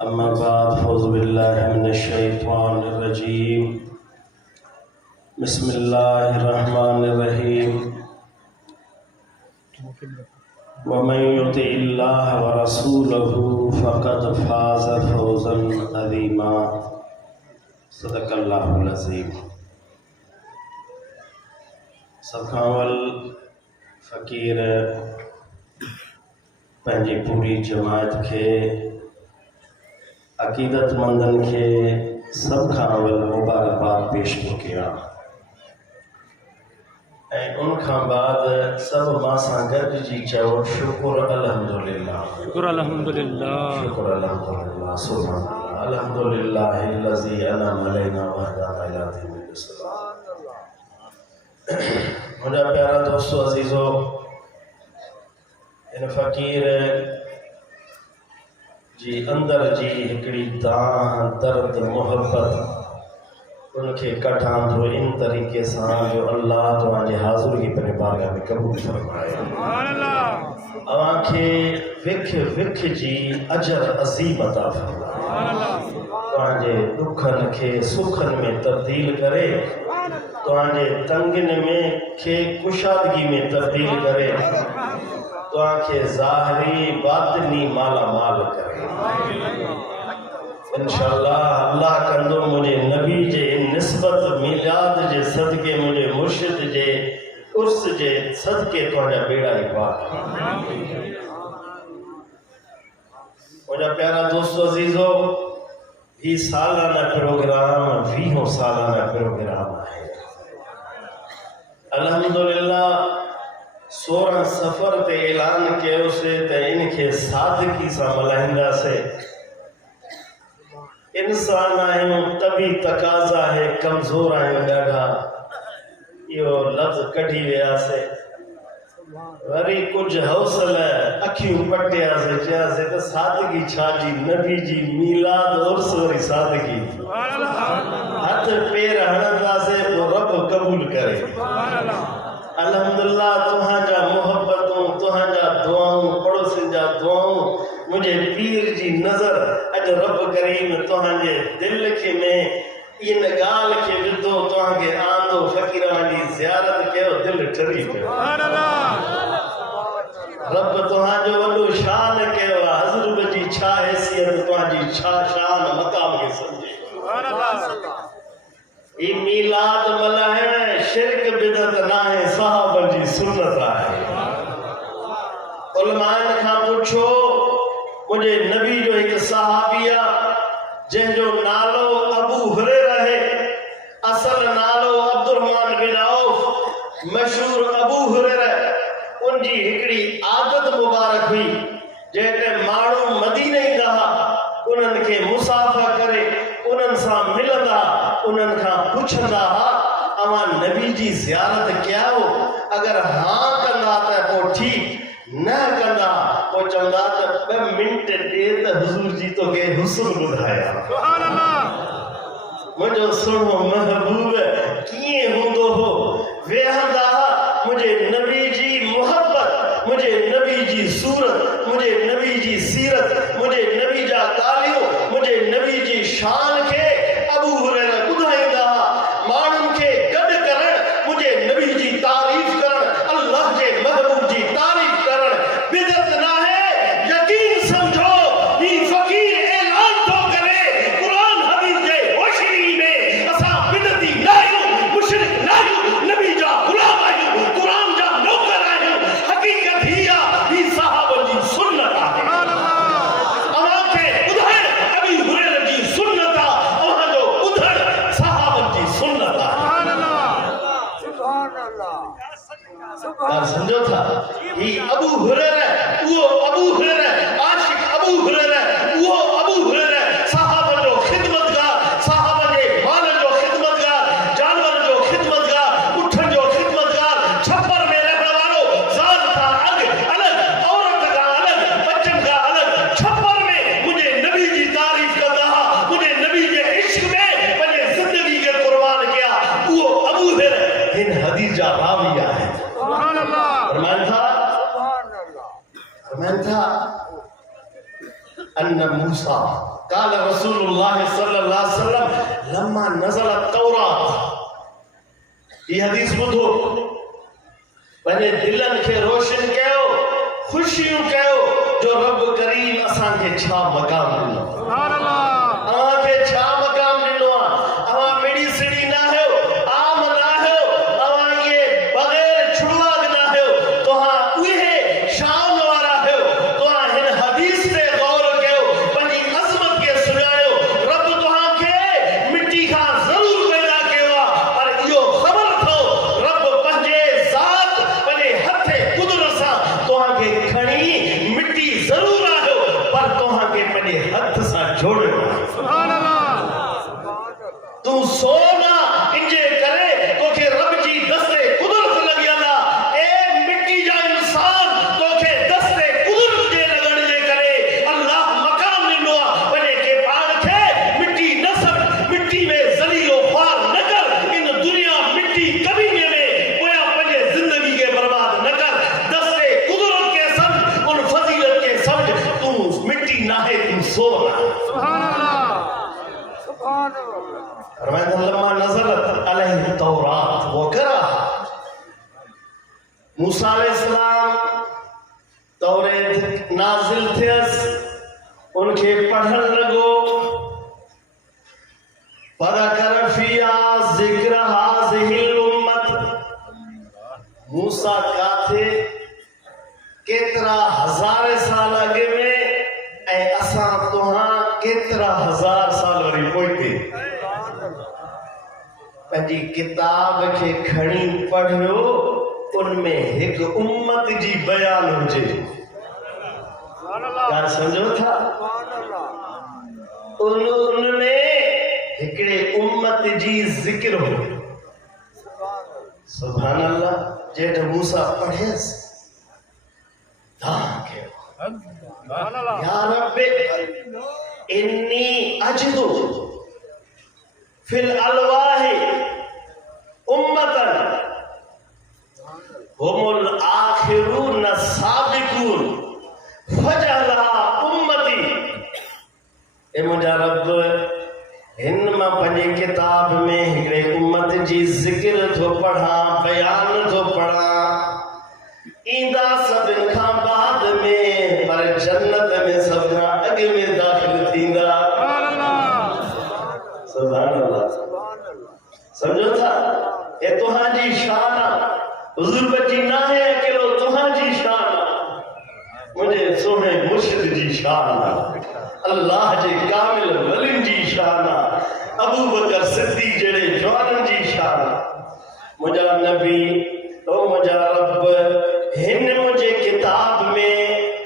أما بعد فأعوذ بالله من الشيطان الرجيم بسم الله الرحمن الرحيم ومن يطع الله ورسوله فقد فاز فوزا عظيما صدق الله العظيم. سب کھاں ول فقیر پنجی پوری جماعت کے عقیدت مندن کے سب کھاں ول مبارکباد پیش کیا. ان کھاں بعد سب ماں ساں گڈ جی چاو شکر الحمدللہ شکر الحمدللہ شکر الحمدللہ سبحان اللہ الحمدللہ الذی انعم علینا وہدانا الی دین الاسلام. مجھا پیارا دوستو عزیزو، ان فقیر جی اندر جی ہکڑی دان درد محبت ان کے کٹھاں تو ان طریقے سان جو اللہ تو آنجے حاضر کی پنے بارگاہ میں قبول فرمائے. اوان کے وکھ جی اجر عظیم عطا فرمائے. تو آنجے دکھن کے سکھن میں تبدیل کرے، تو آنجے تنگن میں کے کشادگی میں تبدیل کرے، تو آنکھے ظاہری باطنی مالا مال کرے. انشاءاللہ اللہ کندو مجھے نبی جے نسبت میلاد جے صدقے مجھے مرشد جے عرس جے صدقے توڑا بیڑا ہی پاک. مجھا پیارا دوستو عزیزو، یہ سالانہ پروگرام 20 سالانہ پروگرام ہے. الحمدللہ 16 سفر تے اعلان کے اسے تے ان کے صادقی سا ملہندہ سے انسان آئیں تبھی تقاضا ہے کمزور آئیں ڈاڑھا یہ لفظ کٹھی ویا سے وری کچھ حوصل ہے اکھیوں پٹیا سے چاہ سے تو صادقی چھا جی نبی جی میلاد اور سوری صادقی ہاتھ پیر ہندا سے وہ رب قبول کرے. الحمدللہ تہاں جا محبتوں تہاں جا دعاؤں پڑوسن جا دعاؤں مجھے پیر جی نظر اج رب کریم تہاں جے دل کے میں ان گال کے ودو تہاں کے آندو فقیران جی زیارت کے دل ٹری پہ رب تہاں جو وڈو شان کے حضرت جی چھا حیثیت تہاں جی چھا شان مقام کے سمجھے. یہ میلاد ملا ہے شرک بدعت نہ ہے صحابہ جی سنت ہے. علماء نے کہا پوچھو مجھے نبی جو ایک صحابیہ جن جو نالو ابو ہریرہ ہے، اصل نالو عبدالرحمن بن عوف مشہور ابو ہریرہ، ان جی ہکڑی عادت مبارک ہوئی جیسے ماڑو مدینہ ہی رہا انہن کے مسافہ کرے انہن سا ملدا انہن کا پوچھندا اما نبی جی زیارت کیا ہو، اگر ہاں کندا تا وہ ٹھیک نہ کندا وہ چوندا تا 2 منٹ دے تا حضور جی تو کے حسن بدھایا. سبحان اللہ. مجھو سنو محبوب کیے ہوندو ہو ویہندا مجھے نبی جی محبت، مجھے نبی جی صورت، مجھے نبی جی سیرت، مجھے نبی جا تعلیم، مجھے نبی جی شان کے ابو ہریرہ بدھائیں دا مانن کے گڈ کرن مجھے نبی جی تعریف کرن اللہ جے محبوب جی تعریف کرن بدعت نہ ہے. یقین سمجھو یہ فقیر اعلان تو کرے قرآن حدیث جے روشنی میں اسا بدعتی نہ مشرک نہ نبی جا غلام آئیو قرآن جا نوکر آئیو حقیقت ہی یہ صحابہ جی سنت ہے. ان موسیٰ قال رسول اللہ صلی اللہ علیہ وسلم لما نزل التورات. یہ حدیث بدھو پہلے دلن کے روشن کہو خوشیوں کہو جو رب کریم اساں کے چھا مقام دنو. سبحان اللہ. اوہاں کے چھا مقام دنو. اوہاں میری سڑی نہ ہو عام نہ ہو اوہاں یہ بغیر چھڑواگ نہ ہو تو ہاں اوہے شان وارا ہو تو ہاں ہن حدیث سے غور کہو پنی عظمت کے سناؤ. رب تو ہاں کے مٹی کا ضرور پیدا کہوا پر یہ خبر تھو رب پنجے ذات پنے ہتھے قدرت سا تو ہاں کے کھڑی مٹی ضرور آہو پر تو ہاں کے پنے ہتھ سا جوڑے. سبحان اللہ. تو سونا انجے کرے تو کہ رب جی دستے قدرت لگیا نا اے مٹی جا انسان تو کہ دستے قدرت جے لگن جے کرے اللہ مقام لنوا بنے کے پاڑ کے مٹی نصب مٹی میں ذلیل و خوار نہ کر. ان دنیا مٹی کبھی میں کویا پنجے زندگی کے برباد نہ کر. دستے قدرت کے سمجھ ان فضیلت کے سمجھ تو مٹی نہ ہے تو سونا. سبحان اللہ. سبحان اللہ. فرمائے لما نزلت علیہ التورات وقرأ. موسیٰ علیہ السلام توریت نازل تھیس ان کے پڑھن لگو. فذکر فیہا ذکر ہذہ الامت. موسیٰ کا تھے کترا ہزار سال آگے میں اے اساں تو ہاں کترا ہزار سال وری پوئتے. پنجی کتاب کے کھڑی پڑھو ان میں ایک امت جی بیان ہو جے. کیا سمجھو تھا ان میں ایکڑے امت جی ذکر ہو. سبحان اللہ. جیٹ موسیٰ پڑھیس یا رب انی اجدو فی الالواح امتن هم الاخرون السابقون فجعلها امتی. اے مجھا رب ان میں پنجی کتاب میں ہکڑے امت جی ذکر تو پڑھا بیان تو پڑھا ایندہ سب انکھاں بعد میں پر جنت میں سب کھاں اگے میں داخل تھیندہ. سبحان اللہ. سمجھو تھا اے توہاں جی شانہ حضور بچی نہ ہے اکیلو توہاں جی شانہ مجھے سونے مرشد جی شانہ اللہ جی کامل ولین جی شانہ ابو بکر صدیق جڑے جوانن جی شانہ. مجھا نبی او مجھا رب ہن مجھے کتاب میں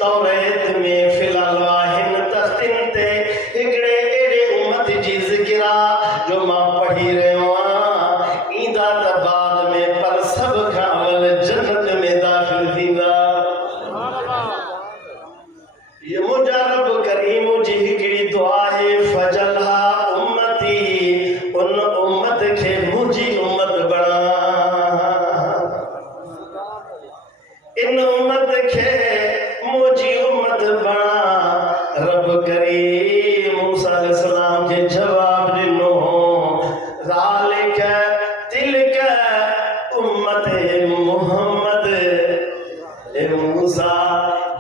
توریت میں فی الالواح تختن تے ہکڑے ایڑے امت جی ذکرہ جو ماں پڑھی رہے ہواں ایندہ بعد میں پر سب کھاول جنت میں داخل تھیندہ. یہ مجھا رب کریم جی ہکڑی دعا ہے فجلہا امتی ان امت کے مجھے امت بڑھا. ان امت کے مجھے امت بڑھا. رب کریم موسیٰ علیہ السلام کے جواب دنو ذالک تلک امت محمد. اے موسیٰ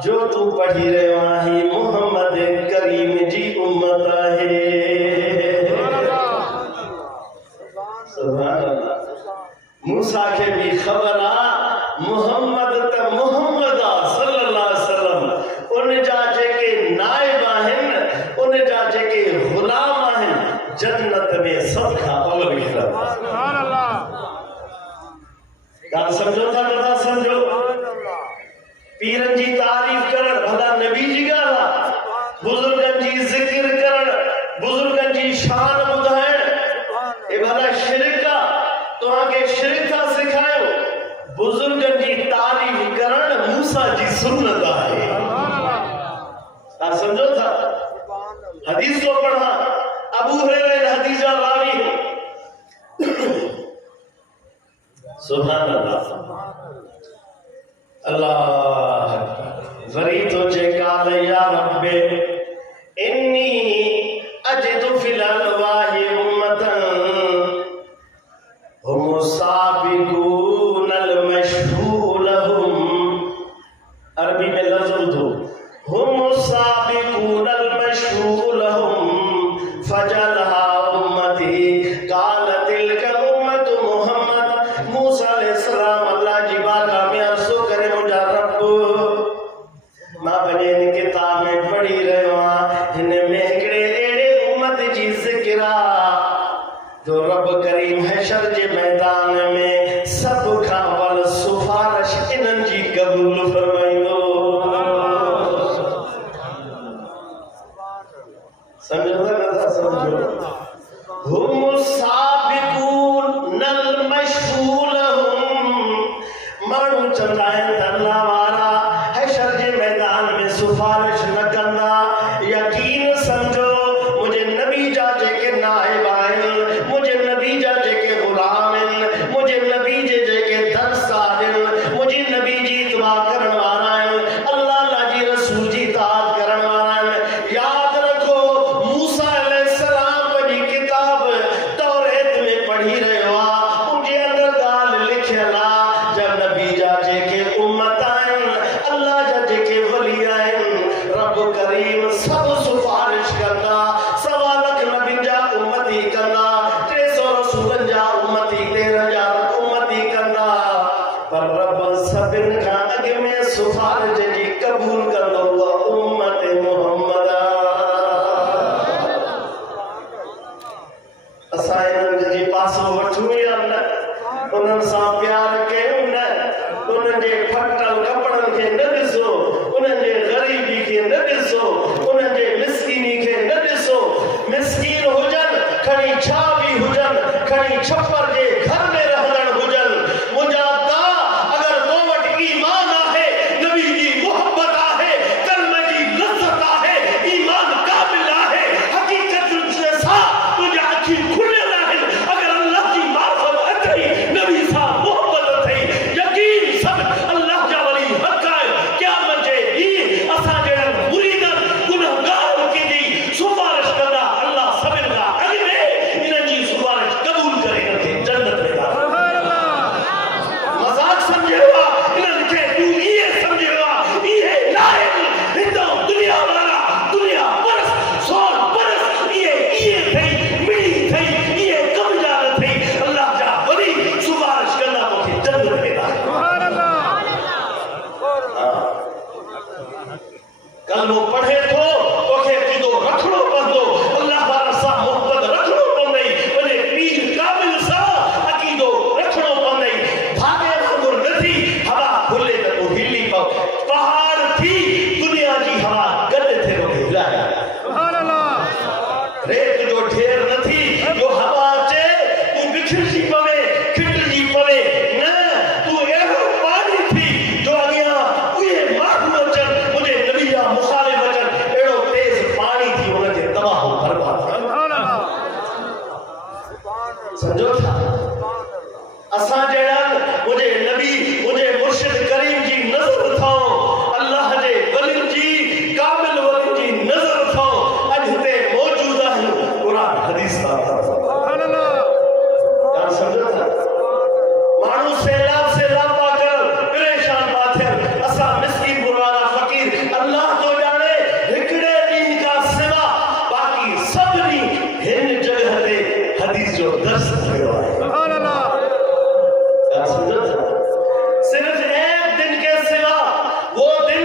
جو تو پڑھی رہے واہی محمد کریم جی امت ہے. سبحان اللہ. موسیٰ کے بھی خبر محمد تا محمد صلی اللہ علیہ وسلم ان جاجے کے نائب آہن ان جاجے کے غلام آہن جنت میں سب کا اول گھر. سبحان اللہ. کیا سمجھو تھا نہ سمجھو. پیرن جی تعریف کرن بھلا نبی جی گالا بزرگن جی ذکر کرن بزرگن جی شان بدھائن اے بھلا شرکہ تو آگے شرکہ سکھائیو. بزرگن جی تعریف کرن موسیٰ جی سنت آئے. کیا سمجھو تھا. حدیث کو پڑھا ابو ہریرہ حدیثہ راوی سبحان اللہ. اللہ ذری تو چے کال یا رب انی اجد فی الالواح امتا هم السابقون المشهور لهم. عربی میں لفظ اردو هم السابقون المشهور لهم فجعلها امتی قال تلك امت محمد. موسیٰ علیہ السلام اللہ جی بارگاہ میں عرض کرے مجھا رب ماں بنے ان کتاب میں پڑھی رہے ہاں ہن میں ہکڑے ایڑے امت جی ذکرہ جو رب کریم حشر جے میدان میں سب کھاول سفارش انن جی قبول فرمائیو. سمجھو نہ سمجھو. هم السابقون المشهور لهم. مانو چندائن اللہ وارا حشر جے میدان میں سفارش نہ کرنا. یقین سمجھو مجھے نبی جا جے کے نائب آئیں، مجھے نبی جا جے کے غلام ہیں، مجھے نبی جے کے درساد ہیں، مجھے نبی جی اتباع کرن والا ہیں، اللہ اللہ جی رسول جی اطاعت کرن والا ہیں. یاد رکھو موسیٰ علیہ السلام پڑھی کتاب توریت میں پڑھی رہے ہوا ان کے اندر گال لکھلا جب نبی جا جے کے امت آئیں، اللہ جا جے کے ولی آئیں، رب کریم سب سفارش کرنا. سوا لکھ نبی جا امتی کرنا، 300 رسولن جا امتی، 13,000 امتی کرنا. پر رب سبن کا اگ میں سفارش جی قبول کرنا ہوا امت محمد. اسائیں انہن جی پاسو وٹھو یا نہ، انہن ساں پیار کیوں نہ، انہن جے پھٹل کپڑن کے نہ ڈسو، انہن جے غریبی کے نہ ڈسو، انہن جے مسکینی کے نہ ڈسو. مسکین ہوجن کھڑی چھاوی ہوجن، کھڑی چھپر جے گھر میں رہندڑ ہوجن. مجاہدہ اگر تو وٹ ایمان آہے، نبی جی محبت آہے، کلمہ جی لذت آہے، ایمان کامل آہے، حقیقت جیسا تجھے اکھی کھلے رہن. اگر اللہ کی معرفت اتھئی، نبی سا محبت اتھئی، یقین سب اللہ جا ولی حق آئے. قیامت جے دی اساں جڑا مریدن گنہگار کی دی سفارش کرنا اللہ سبن کا اگے میں انہن جی سفارش قبول کرے گا جنت میں داخل. مذاق سمجھے ہوا انہن کے تو یہ سمجھے ہوا یہ لائن ہندو دنیا والا دنیا پرس سول پرس یہ تھئی ملی تھئی یہ کم جانا تھئی. اللہ جا ولی سفارش کرنا تو کہ جنت میں داخل. کلمو پڑھے تو اوکے کدو رکھڑو بندو اللہ بارا سا محبت رکھڑو بندئی وجہ پیر کامل سا عقیدو رکھڑو بندئی. بھاگے وانگر نتھی ہوا کھلے تو ہلی پاؤ. پہاڑ تھی دنیا جی ہوا گلے تھے رو ہلائے. ریت جو ڈھیر نتھی جو ہوا چے تو بکھر جی پوے کھٹر جی پوے نہ تو ایہو پانی تھی جو اگیاں یہ ماہو اچن مجھے نبی جا مخالف اچن ایڑو تیز پانی تھی انہوں نے تباہ و برباد. سمجھو تھا اساں جڑا مجھے نبی مجھے مرشد کریم جی نظر تھاؤ، اللہ جے ولی جی کامل ولی جی نظر تھاؤ. اجھتے موجودہ ہیں قرآن حدیث کا کیا سمجھو تھا. مانو سیلاب پا کر پریشان باتیں اسا مسکین بروارا فقیر اللہ تو جانے ہکڑے دین کا سوا باقی سب نہیں ہن جگہ دے حدیث جو درس ہوئے آئے. کیا سمجھو تھا. صرف ایک دن کے سوا وہ دن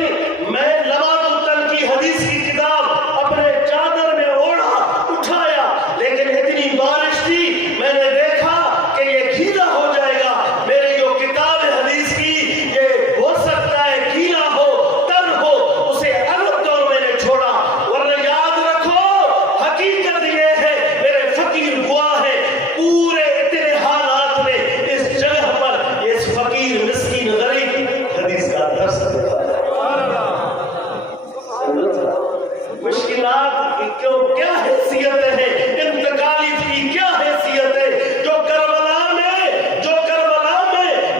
میں لوات التن کی حدیث کی کتاب اپنے چادر میں اوڑھا اٹھایا لیکن اتنی بارش تھی میں نے دیکھا کہ یہ گیلا ہو جائے گا. میری جو کتاب ہے حدیث کی یہ ہو سکتا ہے گیلا ہو تر ہو، اسے الگ طور میں نے چھوڑا. ورنہ یاد رکھو حقیقت یہ ہے میرے فقیر گواہ ہے پورے اتنے حالات میں اس جگہ پر اس فقیر مسکین غریب حدیث کا درس دیتا ہے. مشکلات کی کیا حیثیت ہے، انتقالی کی کیا حیثیت ہے. جو کربلا میں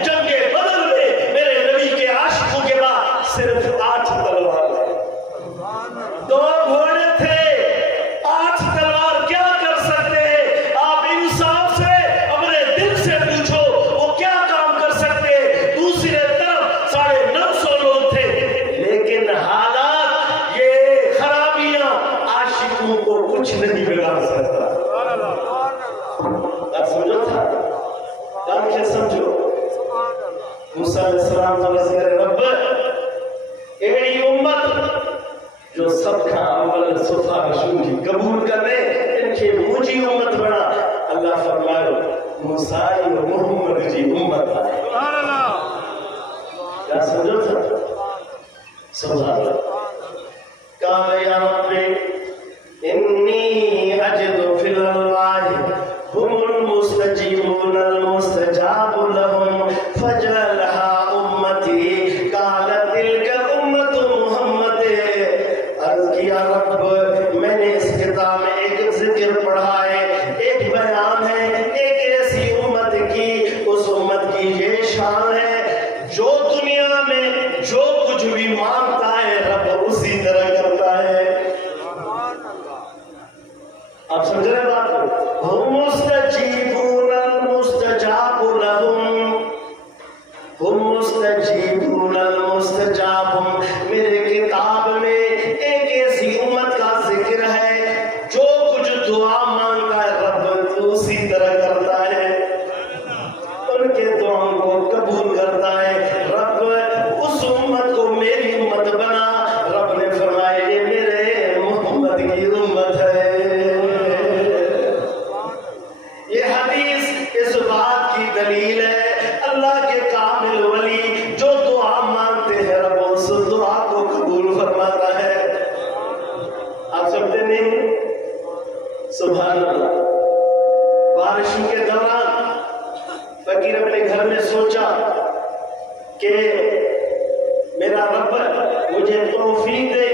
جنگ بدر میں میرے نبی کے عاشقوں کے بعد صرف 8 تلوار 2 گھوڑے تھے کچھ نہیں بگاڑ سکتا. آپ سمجھو تھا کام کیا سمجھو. موسیٰ علیہ السلام علیہ وسلم رب ایڑی امت جو سب کا اول صفحہ رسول کی قبول کرے ان کے مجھے امت بنا. اللہ فرمائے موسیٰ و محمد جی امت آئے. کیا سمجھو تھا سبحان اللہ. قال یا رب انی اجد فی الالواح هم المستجیبون المستجاب لهم فجعلها امتی. قال تلک امت محمد. عرض کیا رب میں نے اس کتاب میں ایک ذکر پڑھا ہے, ایک بیان ہے ایک ایسی امت کی, اس امت کی یہ شان ہے جو دنیا میں جو کچھ بھی مانگتا ہے رب اسی طرح کرتا ہے. آپ سمجھ رہے بات کو. ہم مستجیبون المستجاب لهم, ہم مستجیبون المستجاب. میرے کتاب میں ایک ایسی امت کا ذکر ہے جو کچھ دعا مانگتا ہے رب اسی طرح کرتا ہے, ان کے دعاؤں کو قبول کرتا ہے. رب اس امت کو میری امت بنا. رب نے فرمایا یہ میرے محمد کی امت ہے. یہ حدیث اس بات کی دلیل ہے اللہ کے کامل ولی جو دعا مانگتے ہیں رب اس دعا کو قبول فرماتا ہے. آپ سمجھتے نہیں سبحان اللہ. بارشوں کے دوران فقیر اپنے گھر میں سوچا کہ میرا رب مجھے توفیق دے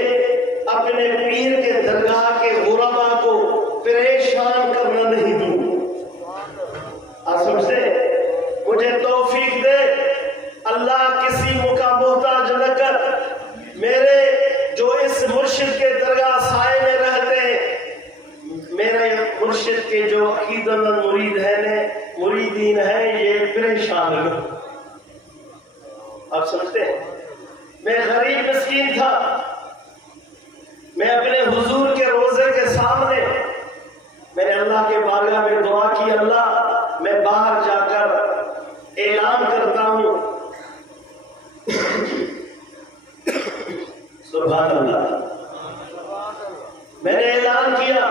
اپنے پیر کے درگاہ کے غربا کو پریشان کرنا نہیں دوں. آپ سمجھتے مجھے توفیق دے اللہ کسی موقع محتاج نہ کر. میرے جو اس مرشد کے درگاہ سائے میں رہتے ہیں, میرے مرشد کے جو عقیدت مند مرید ہیں مریدین ہیں یہ پریشان ہیں. آپ سمجھتے ہیں میں غریب مسکین تھا. میں اپنے حضور کے روزے کے سامنے میں نے اللہ کے بارگاہ میں دعا کی اللہ میں باہر جا کر اعلان کرتا ہوں سبحان اللہ. میں نے اعلان کیا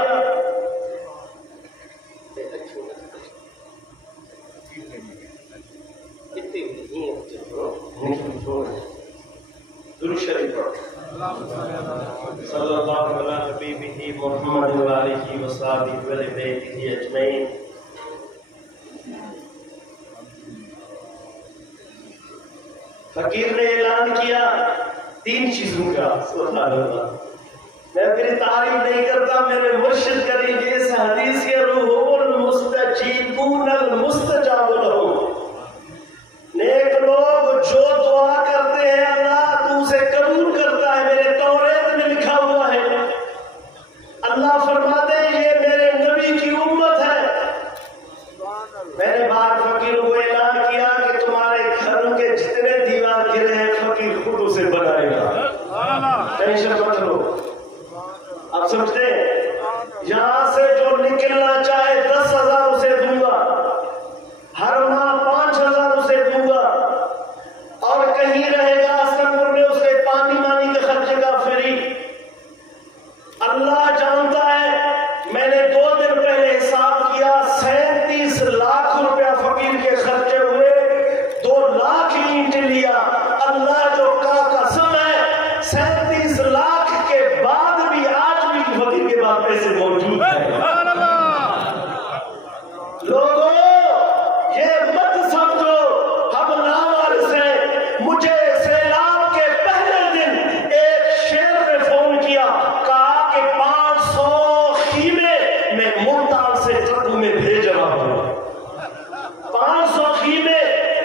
درود شریف پڑھو صلی اللہ علیہ حبیبہ محمد و آلہ و صحبہ و بیتہ اجمعین. فقیر نے اعلان کیا 3 چیزوں کا سبحان اللہ. میں پھر تعریف نہیں کرتا, میرے مرشد کریم کی اس حدیث کے روح المستجیبون المستجاب لهم. نیک لوگ جو دعا کرتے ہیں اللہ تو اسے قبول کرتا ہے. میرے توریت میں لکھا ہوا ہے. اللہ فرماتے ہیں یہ میرے نبی کی امت ہے. میں نے بعد فقیر کو اعلان کیا کہ تمہارے گھروں کے جتنے دیوار گرے ہیں فقیر خود اسے بنائے گا, ٹینشن مت لو. آپ سمجھتے ہیں یہاں سے جو نکلنا چاہے 10,000 اسے دوں گا, ہر ماہ 5,000 اسے دوں گا, اور کہیں رہے گا سنگر میں اسے پانی مانی کے خرچے کا فری. اللہ جانتا ہے میں نے 2 دن پہلے حساب کیا 37 لاکھ روپیہ فقیر کے خرچے ہوئے. 2 لاکھ اینٹ لیا. اللہ جو کا قسم ہے 37 لاکھ کے بعد بھی آج بھی فقیر کے بعد پیسے موجود ہیں. لوگوں یہ مت سمجھو ہم ناوارث ہیں. مجھے سیلاب کے پہلے دن ایک شیر نے فون کیا, کہا کہ 500 خیمے میں ملتان سے ٹرک میں بھیج رہا ہوں. 500 خیمے.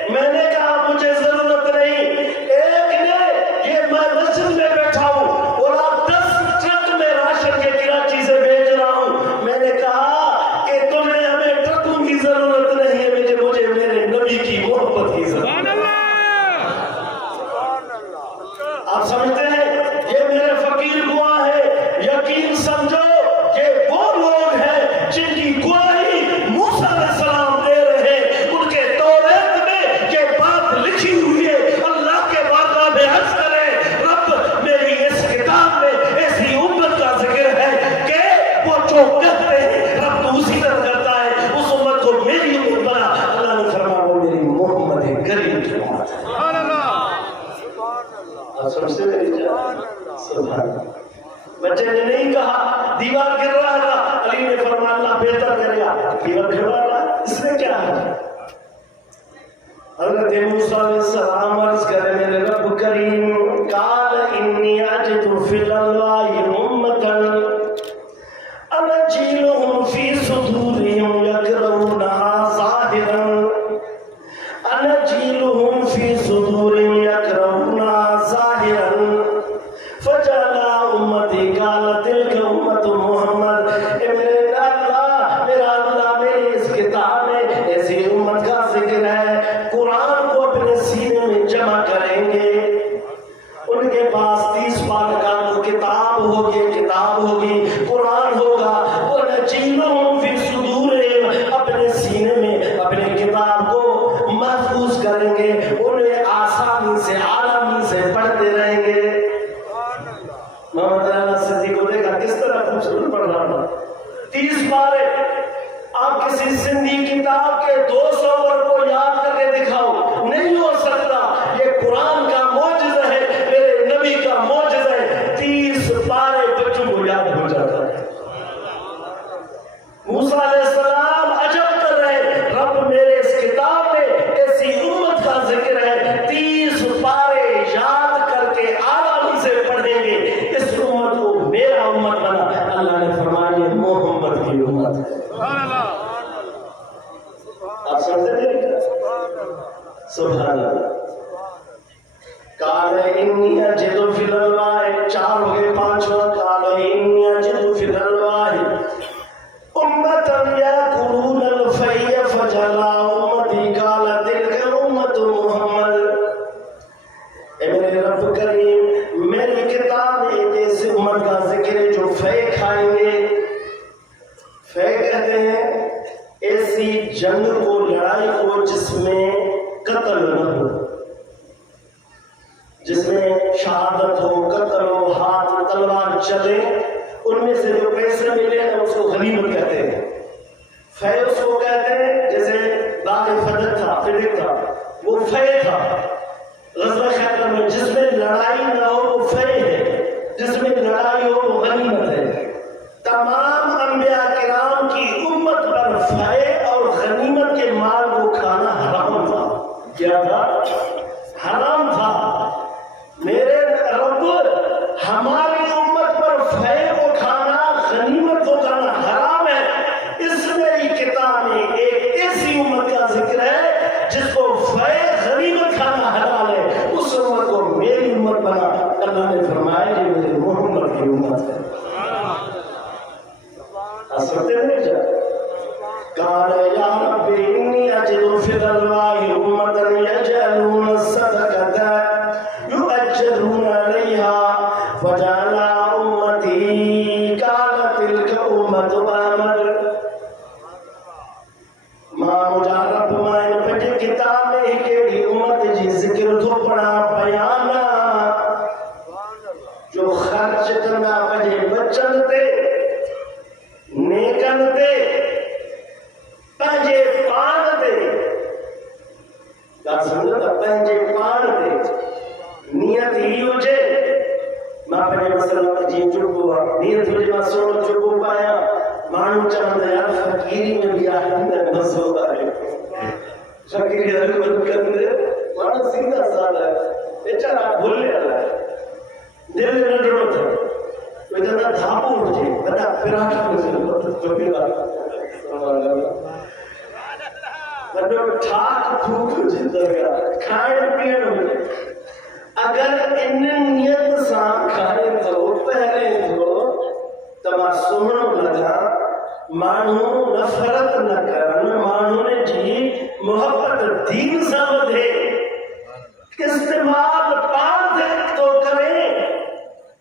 میں نے کہا مجھے ضرورت نہیں. ایک نے یہ میں مسجد میں بیٹھا ہوں اور آپ 10 ٹرک میں راشن کے کراچی سے بھیج رہا ہوں. میں نے جو کہتے ہیں رب تو اسی طرح کرتا ہے. اس امت کو میری امت بنا. اللہ نے فرمایا وہ میری محمد ہے کریم کی امت ہے. سبحان اللہ. آپ سمجھتے میری جان؟ سبحان اللہ. بچے نے نہیں کہا دیوار گر رہا تھا, علی نے فرمایا اللہ بہتر کرے گا, دیوار گر رہا تھا, اس نے کیا ہے. حضرت موسیٰ علیہ السلام عرض کرے میرے رب کریم قال انی اجد فی الالواح امتا انجیلهم فی صدورهم یقرؤونها ظاہرا انجیلهم فی صدورهم یقرؤونها ظاہرا فجعل امتی قال تلک امت محمد. میرا اللہ میرے اس کتاب میں ایسی امت کا ذکر ہے. قرآن کو اپنے سینے میں جمع کریں گے, ان کے پاس 30 پارہ کا کتاب ہوگی, قرآن ہوگا. وَنَجِيلُهُمْ فِي صُدُورِهِمْ اپنے سینے میں اپنے کتاب کو محفوظ کریں گے, انہیں آسانی سے آرامی سے پڑھتے رہیں گے. محمد علی صدیق کو دیکھا کس طرح خوبصورت پڑھ رہا تھا. 30 پارے. آپ کسی سندھی کتاب کے 200 ورڈ کو یاد کر کے دکھاؤ, نہیں ہو سکتا. یہ قرآن کا معجزہ ہے, میرے نبی کا معجزہ ہے. 30 پارے بچوں کو یاد ہو جاتا ہے. موسیٰ علیہ السلام عجب کر رہے, رب میرے اس کتاب میں ایسی امت کا ذکر ہے, 30 پارے یاد کر کے آرام سے پڑھیں گے, اس امت کو میرا امت بنا. اللہ نے فرمایا یہ محمد کی امت ہے. آپ سمجھتے ہیں سبحان اللہ. قال انی اجد فی الالواح, 4 ہو گئے, 5واں قال انی اجد فی الالواح امتا یاکلون الفی فجعل امتی قال تلک امت محمد. اے میرے رب کریم میری کتاب میں ایک ایسی امت کا ذکر ہے جو فے کھائیں گے. فے کہتے ہیں ایسی جنگ کو, لڑائی کو جس میں قتل نہ ہو, جس میں شہادت ہو, قتل ہو, ہاتھ تلوار چلے, ان میں سے جو پیسے ملے ہیں اس کو غنیمت کہتے ہیں. فے اس کو کہتے ہیں جیسے باغ فدق تھا وہ فے تھا. غزوہ خیبر میں جس میں لڑائی نہ ہو وہ فے ہے, جس میں لڑائی ہو وہ غنیمت ہے. تمام انبیاء کرام کی امت پر فے اور غنیمت کے مال کو کھانا حرام تھا. کیا تھا؟ حرام تھا. میرے رب ہماری امت پر فے کو کھانا, غنیمت کو کھانا حرام ہے. اس میری کتاب میں ایک ایسی امت کا ذکر ہے جس کو فے غنیمت کھانا حلال ہے, اس امت کو میری امت بنا. اللہ نے فرمایا یہ میرے محمد کی امت ہے. سمجھتے ہیں جا قال یا رب انی اجد فی الالواح امتا یجعلون الصدقۃ یؤجرون علیہا فجعل امتی قال تلک امت محمد. ماں مجھا رب مائن پجے کتاب میں کیڑی امت جی ذکر تو پڑھا بیانا جو خرچ کرنا پجے بچن تے نیکن تے پنجے پان تے. کیا سمجھتا پنجے پان تے نیت ہی ہو جے ماں پنجے مسئلہ جی چکو نیت ہو جے ماں سوڑ چکو پایا. مانو چاہتا ہے یار فقیری میں بھی آہدہ نصوت آئے, فقیری حرکت کرنے مانو سیدھا سادہ ہے, بیچارہ بھولے اللہ ہے, دل میں نڈرو تھا وہ جانا دھاپو ہو جائے بڑا پراٹھا ہو جائے جو بھی بڑا ٹھاک پھوک ہو جائے درگاہ کھائے پیڑ ہو جائے. اگر ان نیت سان کھائے تو پہلے تو تمہا سنو لگا مانو نفرت نہ کرن, مانو نے جی محبت دین سمجھ ہے, استعمال پان دے تو کریں.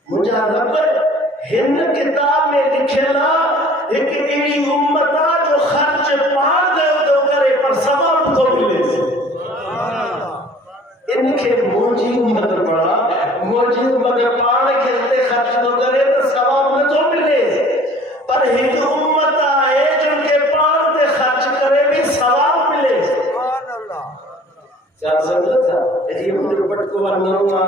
مجھے رب ہن کتاب میں لکھلا ایک ایڑی امتا جو خرچ پان دے تو کرے پر ثواب تو ملے سے. ان کے موجی امت پڑا, موجی امت پان کے خرچ تو کرے تو ثواب میں تو ملے, پر ایک کیا سمجھا تھا یہ مجھے پٹکو نوا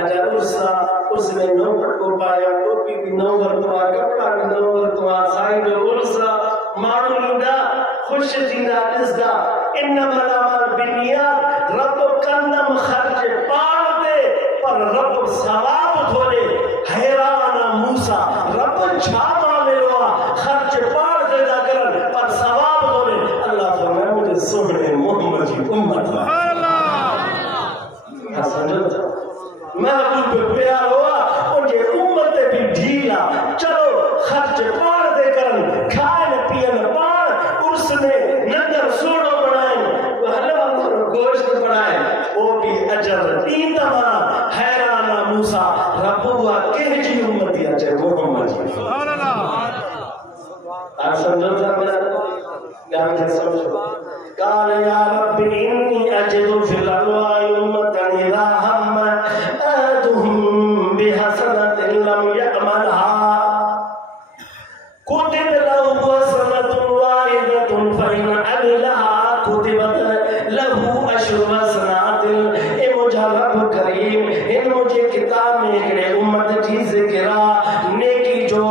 اچھا اس میں نو پٹکو پایا ٹوپی بھی نو ورتوا کپڑا بھی نو ورتوا سائیں جو ورسا مانو لوڈا خوش تھیندا ڈسدا انما الاعمال بالنیات رب کندم خرچ پاڑ دے پر رب ثواب تھوڑے حیران موسیٰ رب چھاپا ملوا خرچ پاڑ دے دا کرن پر ثواب تھوڑے اللہ فرمائے مجھے سونے محمد کی امت محبوب پہ پیار ہوا مجھے امت بھی ڈھیلا چلو خرچ پاڑ دے کرن کھائن پین پاڑ اس نے نگر سوڑو بنائیں حلوہ گوشت بنائیں وہ بھی اجر تین تمہارا حیرانہ موسیٰ ربوہ کہہ جی امتی اچھے محمد سبحان اللہ آپ سمجھو تھا میرا گاہ کے سمجھو قال یا رب انی اجد فی الالواء امتا اذا ہم آدهم بحسنت لم يعملها كتب له حسنة واحدة فإن عملها كتبت له عشر حسنات اے مجھے رب کریم ان مجھے کتاب میں ایک امت کی ذکرہ نیکی جو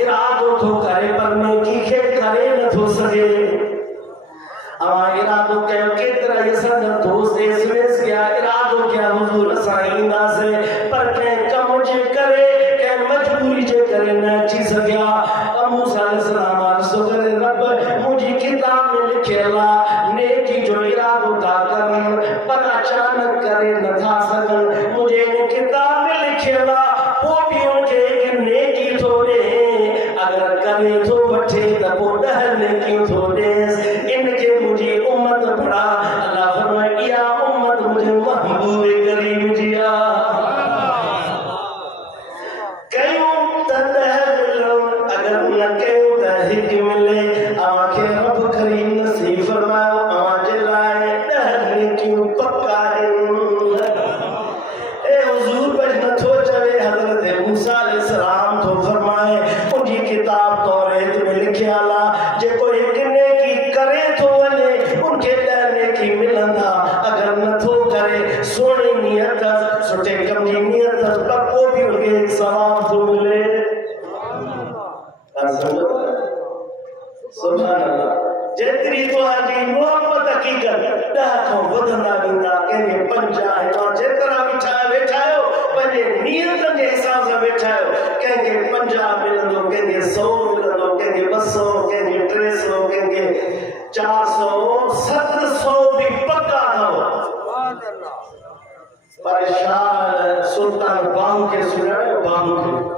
ارادو تو کرے پر نیکی کے کرے نہ تو سکے ارادو کیا کترا یہ سن دوست اس میں کیا ارادو کیا حضور سائنہ سے پر کہ مجھے کرے کہ مجبوری جے کرے نہ چیز گیا موسیٰ علیہ السلام عرض کرے رب مجھے کتاب میں لکھے اللہ نیکی جو ارادو تا کرن پر اچانک کرے نہ تھا سکن مجھے کتاب میں لکھے اللہ وہ بھی ان کے ایک نیکی تھوڑے اگر کرے تو بٹھے تبو ڈہر نیکی تھوڑے ان کے مجھے امت بڑا اللہ فرمائے یا امت مجھے محبوب کریم جیا کیوں تدہر ملن اگر نہ کیوں تحق ملے آنکھیں رب کریم نصیب فرمائے آنکھ لائے دہر نیکیوں پکا ہے اے حضور بج نہ تھو چلے حضرت موسیٰ علیہ السلام تو فرمائے ان کی کتاب توریت میں لکھے اللہ جے کوئی ایک نیکی کرے تو ونے ان کے لئے نیکی ملندا اگر نہ تھو کرے سوڑی نیت سٹے کم کی نیت پر وہ بھی ان کے ایک ثواب تو ملے سبحان اللہ جتری تو آجی محمد حقیقت ڈاکھوں بدھنا بندہ کہنے پنجا ہے اور جترا بیٹھائے ہو پنجے نیتن کے حساب سے بیٹھائے ہو کہیں گے 50 ملندو کہیں گے 100 ملندو کہیں گے 200 کہیں گے 300 کہیں گے 400 700 بھی پکا ہو پریشان سلطان باہو کے سنائے باہو کے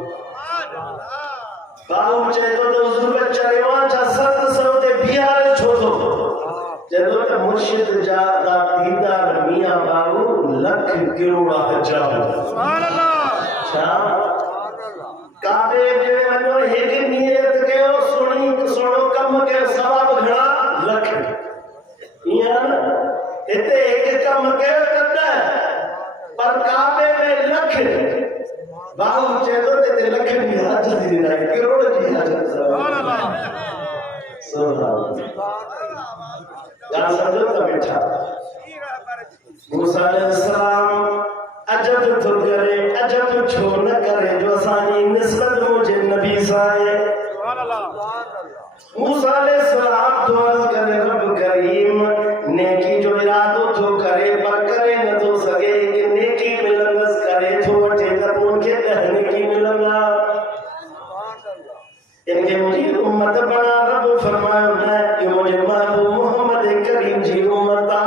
باہو چاہے تو حضور پہ چریوان چاہ 700 دے بیارے چھوٹو جدو تے مرشد جاتا دیدار میاں باہو لکھ کروڑا جاؤ سبحان اللہ کعبے جو انو ایک نیت کے سنو کم کے ثواب گھڑا لکھ یہاں اتے ایک کم کے کرتا ہے پر کعبے میں لکھ باہو چیدو تے لکھ بھی حاجت دی رہا ہے کروڑ کی حاجت سبحان اللہ جہاں سمجھو تا بیٹھا موسیٰ علیہ السلام عجب تو کرے عجب چھو نہ کرے جو آسانی نسبت مجھے نبی سائے موسیٰ علیہ السلام تو عرض کرے رب کریم نیکی جو ارادو تو کرے پر کرے نہ تو سکے کہ نیکی ملنس کرے تو وٹے تب ان کے کہنے کی ملنا ان کے مجھے امت بنا رب فرمایا کہ مجھے محبوب محمد کریم جی امتا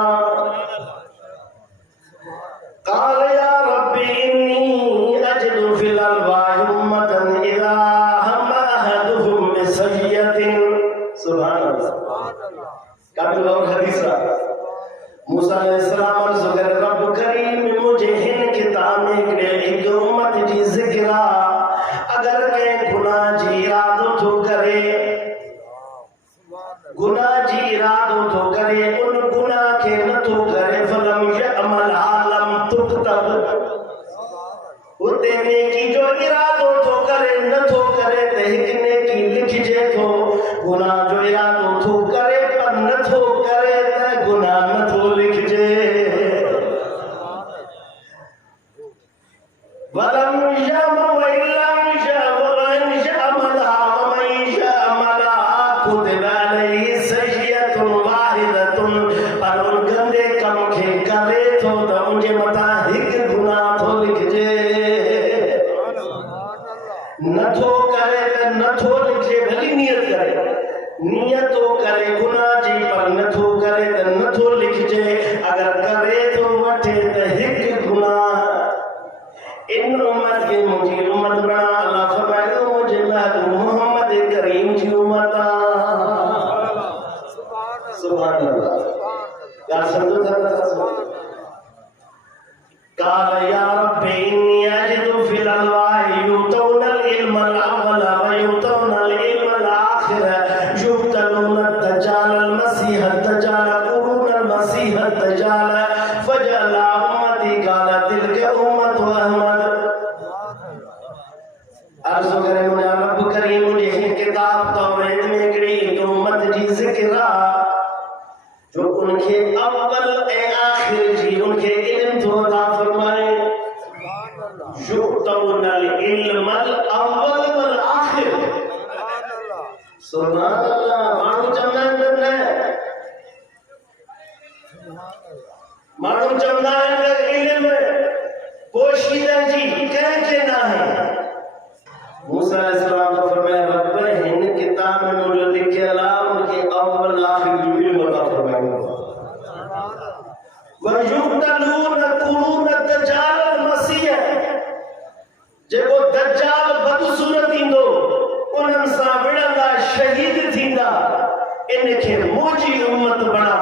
قال یا رب انی اجد فی الالواح امتا اذا ہم احدهم بسیت سبحان اللہ قابل اور حدیثہ موسیٰ علیہ السلام عرض کر رب کریم مجھے ہن کتاب میں ایک امت جی ذکرہ اگر کہ گناہ جی ارادو تو کرے گناہ جی ارادو تو کرے ان گناہ کے نہ تو کرے فلم یعمل عالم تکتب ہوتے نیکی جو ارادو تو کرے نہ تو کرے تحق نیکی لکھ جے تو گناہ جو ارادو تو کرے پر نہ تو کرے تے گناہ نہ تو لکھ جے فكتب عليه سيئة واحدة پر ان گندے کم کے کرے تو ان کے متا ایک گناہ تو لکھجے نہ تو کرے تو نہ تو لکھجے بھلی نیت کرے نیت تو کرے گناہ جی پر نہ تو کرے تو نہ تو لکھجے اگر کرے تو وٹھے تو ایک گناہ ان امت کے مجھے امت بنا اللہ فرمائے مجھے محمد کریم کی امت سبحان اللہ کیا سمجھو تھا قال یا رب انی اجد فی الالواح یؤتون العلم الاول ویؤتون العلم الاخر یبتلون الدجال المسیح الدجال قرون المسیح الدجال فجعل امتی قال تلک امت احمد عرض کرے مجھے رب کریم مجھے کتاب توریت میں کڑی تو امت جی ذکر جو ان کے اول اے آخر جی ان کے علم تو عطا فرمائے یؤتون العلم الاول والآخر سبحان اللہ مانو چمدان کرنا مانو چمدان کا علم پوشیدہ جی کہتے نہ ہے موسیٰ علیہ السلام تو فرمایا رب ان کتاب میں مجھے لکھے اللہ ان کے اول آخر جو علم عطا فرمائے وَيُبْتَلُونَ قُرُونَ الدَّجَّالَ الْمَسِيحَ جب وہ دجال بدصورت ایندو انہاں سا وڑندا شہید تھیندا ان کے موجی امت بنا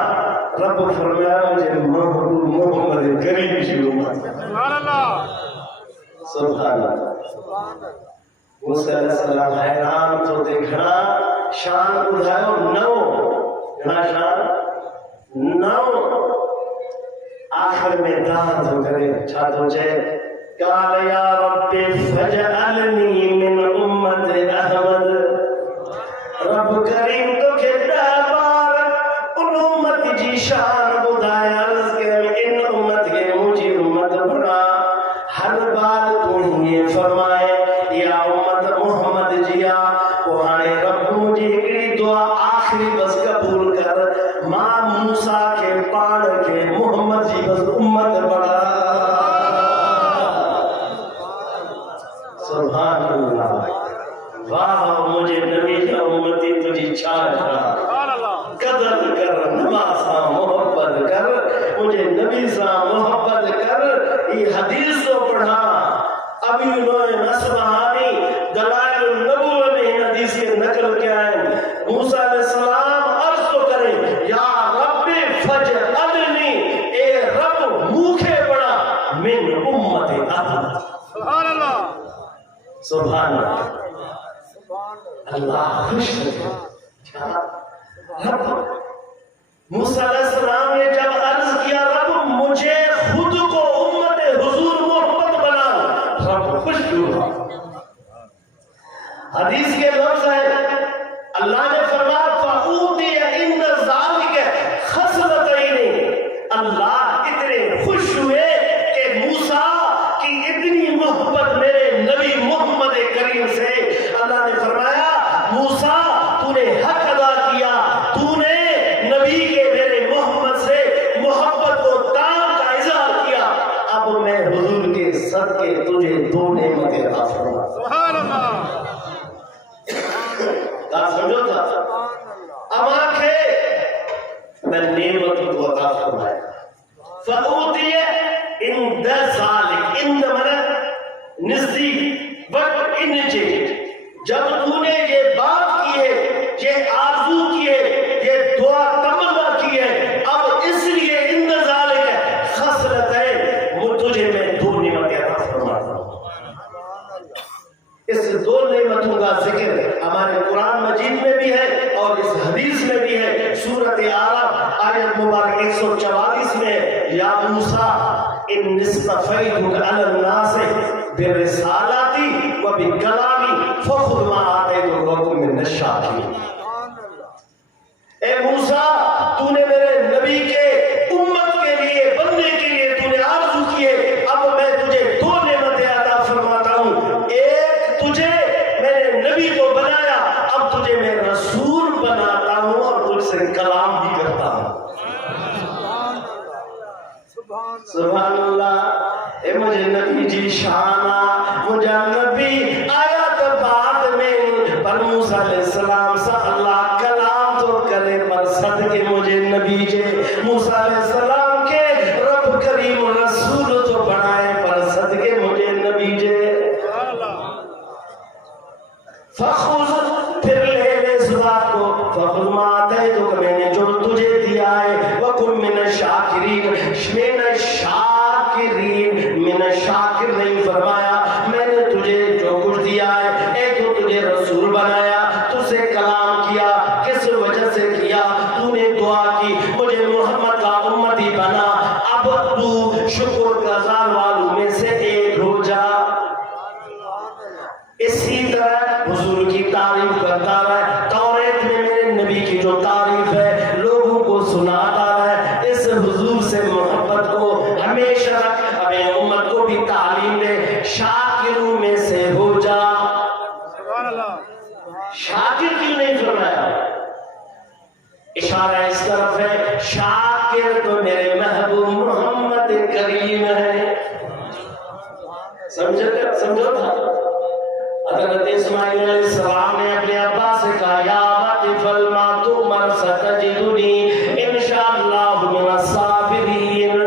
رب فرمایا مجھے محمد کریم کی امت سبحان اللہ سبحان اللہ موسیٰ علیہ السلام حیران تو دیکھنا شان بدھائیو نو گھنا شان نو آخر میں دعا تو کرے چھاتو جائے قال یا رب فجعلنی من امت احمد رب کریم تو کہتا بار ان امت جی شان بدھائے عرض کے ان امت کے مجھے امت بڑا ہر بار تو یہ فرمائے یا امت محمد جیا وہانے رب مجھے اکڑی دعا آخری بس قبول کر ماں موسیٰ کے پاڑ کے محمد جی بس امت بڑا سبحان اللہ واہ مجھے نبی کا امتی تجھی چھاڑ قدر کر نمازاں محبت کر مجھے نبی سے محبت کر یہ حدیث کو پڑھا ابھی انہوں نے نصبہانی دلائل النبوہ میں ان حدیث کے نقل کیا ہے موسیٰ علیہ السلام عرض تو کریں یا رب فجعلنی اے رب موکھے بڑا من امت احمد سبحان اللہ سبحان اللہ اللہ خوش ہے رب موسیٰ علیہ السلام نے جب عرض کیا رب مجھے خود کو امت حضور محمد بنا رب خوش ہوا حدیث کے لفظ ہے اللہ نے فرمایا فَأُوْتِيَ إِنَّ ذَلِكَ خَصْلَتَيْنِ اللہ اتنے خوش ہوئے کہ موسیٰ کی اتنی محبت میرے نبی محمد کریم سے اللہ نے فرمایا موسیٰ تو نے حق ادا کیا تو نے نبی کے میرے محمد سے محبت کو تام کا اظہار کیا اب میں حضور کے صدقے تجھے دو نعمتیں عطا فرماؤں سبحان اللہ کہا سمجھو تھا اب آنکھیں میں نعمت کو عطا فرمایا فَأُوْتِيَ اِنْدَ ذَلِكَ اِنْدَ من نزدیک وقت انجے جب تو نے یہ بات کیے یہ آرزو کیے یہ دعا تمنا کیے اب اس لیے اِنْدَ ذَلِكَ خَصْلَتَ ہے تجھے میں دو نعمتیں عطا فرماتا ہوں اس دو نعمتوں کا ذکر ہمارے قرآن مجید میں بھی ہے اور اس حدیث میں بھی ہے سورۃ اعراف آیت مبارک 144 میں یا موسیٰ ان اصطفیتک علی الناس برسالاتی و بکلامی فخذ ما آتیتک وکن من الشاکرین اے موسیٰ تو نے میرے نبی کے امت کے لیے بننے کے لیے تو نے آرزو کیے اب میں تجھے دو نعمتیں عطا فرماتا ہوں ایک تجھے میں نے نبی کو بنایا اب تجھے میں رسول بنا سے کلام بھی کرتا ہوں. سبحان اللہ. اے مجھے نبی جی شانہ مجھے نبی آیا تو بعد میں پر موسیٰ علیہ السلام سے اللہ کلام تو کرے پر صدقے مجھے نبی جے موسیٰ علیہ السلام کے رب کریم رسول تو بنائے پر صدقے مجھے نبی جے. فخذ پھر لے لے اس بات کو فخذ ما آتیتک میں نے جو تجھے دیا ہے وکن من الشاکرین من الشاکرین من الشاکر نہیں فرمایا میں نے تجھے جو کچھ دیا ہے اے تو تجھے رسول بنایا تجھے کلام کیا کس وجہ سے کیا تو نے دعا کی مجھے محمد کا امتی بنا اب تو شکر گزار والوں میں سے ایک ہو جا. اسی طرح حضور کی تعریف کرتا رہے توریت میں میرے نبی کی جو تعریف ہے لوگوں کو سناتا رہے اس حضور سے محبت کو ہمیشہ رکھ اپنے امت کو بھی تعلیم دے شاکروں میں سے ہو جا. شاکر کیوں نہیں فرمایا؟ اشارہ اس طرف ہے شاکر تو میرے محبوب محمد کریم ہے. سمجھو تھا حضرت اسماعیل علیہ السلام نے اپنے ابا سے کہا یا ابت فلما تؤمر ستجدنی انشاءاللہ من الصابرین.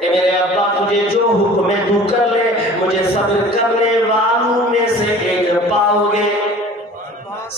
اے میرے ابا تجھے جو حکم ہے تو کر لے مجھے صبر کرنے والوں میں سے ایک پاؤ گے.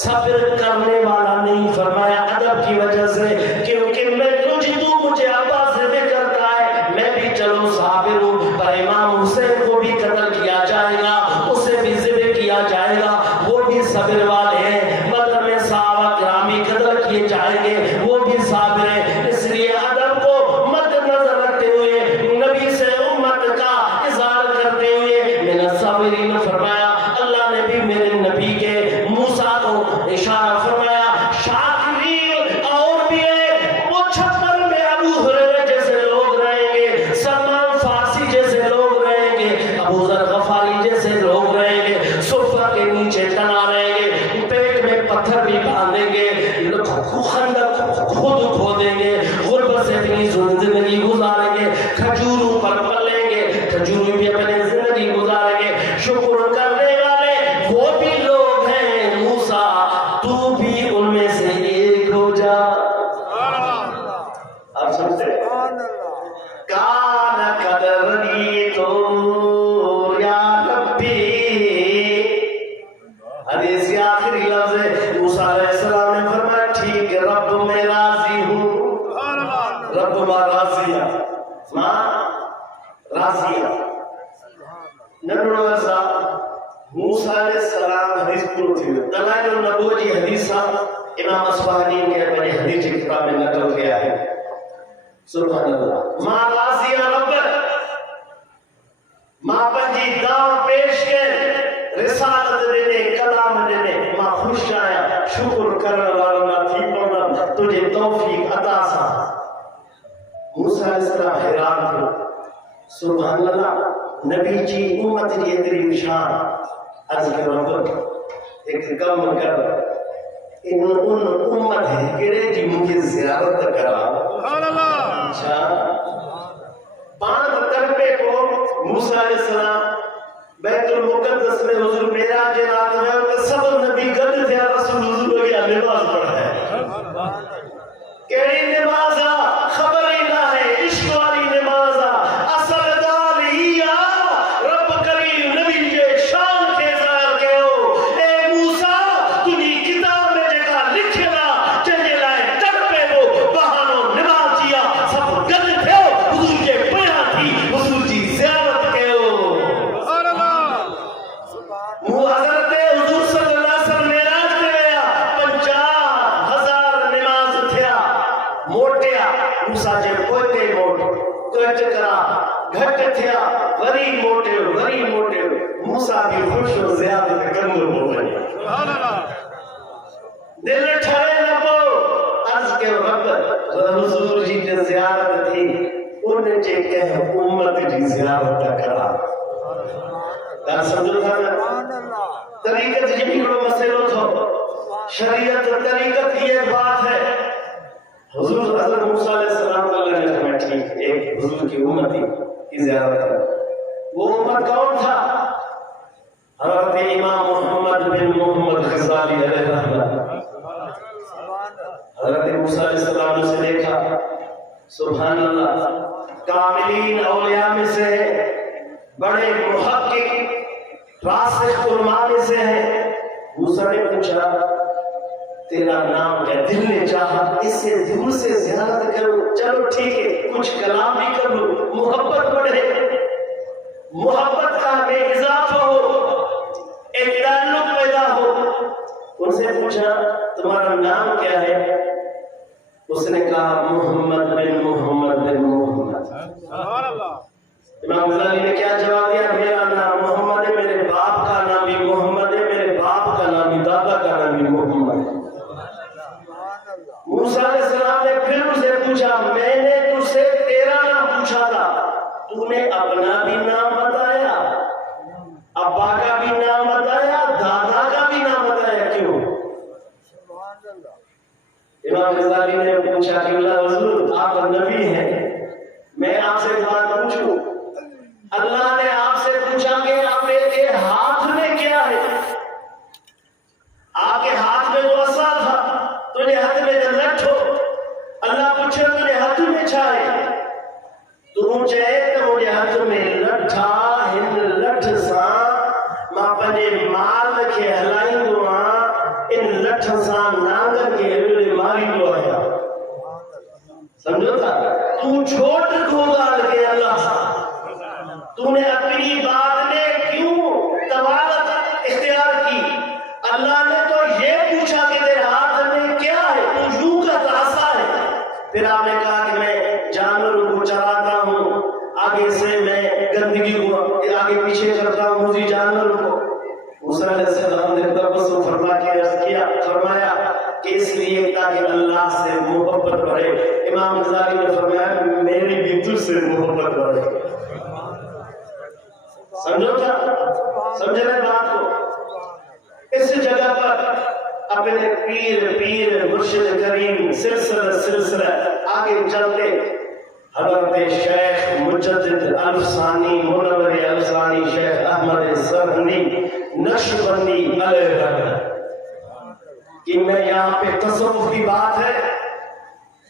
صبر کرنے والا نہیں فرمایا ادب کی وجہ سے کیونکہ میں تو مجھے ابا سے بھی کرتا ہے میں بھی چلو صابر ہوں پر امام حسین کو بھی قتل کیا جائے گا اسے بھی ذبح کیا جائے گا وہ بھی صبر والے ہیں بدر میں صحابہ گرامی قتل کیے جائیں گے وہ بھی صابر ہیں. اس لیے ادب کو مد نظر رکھتے ہوئے نبی سے امت کا اظہار کرتے ہوئے میں نے صابرین فرمایا. اللہ نے بھی میرے نبی کے موسیٰ کو اشارہ فرمایا شاکرین اور بھی ہے وہ چھپر میں ابو ہریرہ جیسے لوگ رہیں گے سلمان فارسی جیسے لوگ رہیں گے ابو ذر غفاری جیسے لوگ رہیں گے صفہ کے نیچے تنا رہیں گے پیٹ میں پتھر بھی باندھیں گے خندق خود کھودیں گے غربت سے اپنی زندگی گزاریں گے کھجوروں پر پلیں گے کھجوروں بھی اپنی زندگی گزاریں گے. شکر کرنے والے وہ بھی لوگ ہیں موسیٰ تو بھی ان میں سے ایک ہو جا. آپ سمجھتے کان قدرنی تو یا ربی. حدیث کے آخری لفظ ہے موسیٰ علیہ السلام نے فرمایا ٹھیک ہے رب میں راضی ہوں. رب ماں راضیہ ماں راضیہ نبوہ صاحب موسیٰ علیہ السلام حدیث پورو تھی دلائل النبوہ جی حدیثہ امام اصفہانی کے اپنے حدیث کی کتاب میں نقل کیا ہے. سبحان اللہ. ماں راضیہ رب ماں پنجی دام پیش کے رسالت دینے کلام دینے ماں خوش آیا شکر کرنے والا تھی پڑھنا تجھے توفیق عطا سا. موسیٰ علیہ السلام حیران تھے. سبحان اللہ. نبی جی امت جی اتری شان از کے رب ایک کم کر ان امت ہے کڑے جی مجھے زیارت کرا. اچھا پانچ طرفے کو موسیٰ علیہ السلام بیت المقدس میں حضور معراج رات میں اور سب نبی گد تھے رسول حضور کی نماز پڑھا ہے. کیڑی نماز خبر ہی نہ ہے عشق والی نماز اصل دال ہی رب کریم نبی کے شان کے ظاہر کہو اے موسیٰ تنی کتاب میں جگہ لکھنا چلے لائے تک پہ وہ بہانو نماز کیا سب گد تھے حضور کے پڑھا تھی حضور کی زیارت کہو. وہ حضرت حضور صلی اللہ علیہ وسلم معراج پہ گیا 50,000 نماز تھیا موٹیا موسیٰ جے پوتے موٹ کوئٹ کرا گھٹ تھیا وری موٹے موسیٰ بھی خوش و زیادت کندر ہو گئی. دل ٹھڑے نہ پو عرض کے رب حضور جی کی زیارت تھی انہیں جے کہہ امت جی زیارت کرا. سمجھو تھا طریقت جی بھی بڑو مسئلہ تھو شریعت طریقت کی ایک بات ہے. حضور حضرت موسیٰ علیہ السلام کو اللہ نے فرمایا ٹھیک ایک حضور کی امتی کی زیارت کرو. وہ امت کون تھا؟ حضرت امام محمد بن محمد غزالی علیہ رحمہ. حضرت موسیٰ علیہ السلام نے اسے دیکھا، سبحان اللہ، کاملین اولیاء میں سے ہے، بڑے محقق راسخ علماء میں سے ہے. موسیٰ نے پوچھا تیرا نام کیا؟ دل نے چاہا اس سے دور سے زیارت کرو. چلو ٹھیک ہے، کچھ کلام بھی کر لو، محبت بڑھے، محبت کا بے اضافہ ہو، ایک تعلق پیدا ہو. ان سے پوچھا تمہارا نام کیا ہے؟ اس نے کہا محمد بن محمد بن محمد. امام غزالی نے کیا جواب دیا؟ میرا نام محمد ہے، میرے باپ کا نام بھی محمد ہے، میرے باپ کا نام بھی دادا کا نام بھی محمد ہے. موسیٰ علیہ السلام نے پھر اسے پوچھا میں نے تجھ سے تیرا نام پوچھا تھا، تو نے اپنا بھی نام بتایا، ابا کا بھی نام بتایا، دادا کا بھی نام بتایا، کیوں؟ امام غزالی نے پوچھا کہ اللہ حضور آپ نبی ہیں، میں آپ سے ایک بات پوچھوں. اللہ نے آپ سے پوچھا کہ آپ کے ہاتھ میں کیا ہے؟ آپ کے ہاتھ میں تو عصا تھا، تجھے ہاتھ میں لٹھ ہو. اللہ پوچھے تجھے ہاتھ میں چھا ہے؟ تو چاہے تو مجھے ہاتھ میں لٹھا، ہن لٹھ سا ماں پنے مال کے ہلائی دعا، ان لٹھ سا نانگر کے ہلے ماری دو آیا. سمجھو تھا تو چھوٹ کھوگال کے اللہ سا، تو نے اپنی بات میں کیوں توالت اختیار کی؟ اللہ نے تو یہ پوچھا کہ تیرے ہاتھ میں کیا ہے، تو یوں کا تاسا ہے. پھر آپ نے کہا کہ میں جانوروں کو چراتا ہوں، آگے سے میں گندگی کو آگے پیچھے کرتا ہوں مجھے جانوروں کو. موسیٰ علیہ السلام نے تبس و فرما کے عرض کیا، فرمایا کہ اس لیے تاکہ اللہ سے محبت بڑھے. امام غزالی نے فرمایا میری بھی تجھ سے محبت بڑھے. سمجھو کیا؟ سمجھے رہے بات کو؟ اس جگہ پر اپنے پیر مرشد کریم سلسلہ آگے چلتے حضرت شیخ مجدد الفسانی منور الفسانی شیخ احمد سرہندی نقشبندی علیہ رحمہ کہ میں یہاں پہ تصوف کی بات ہے،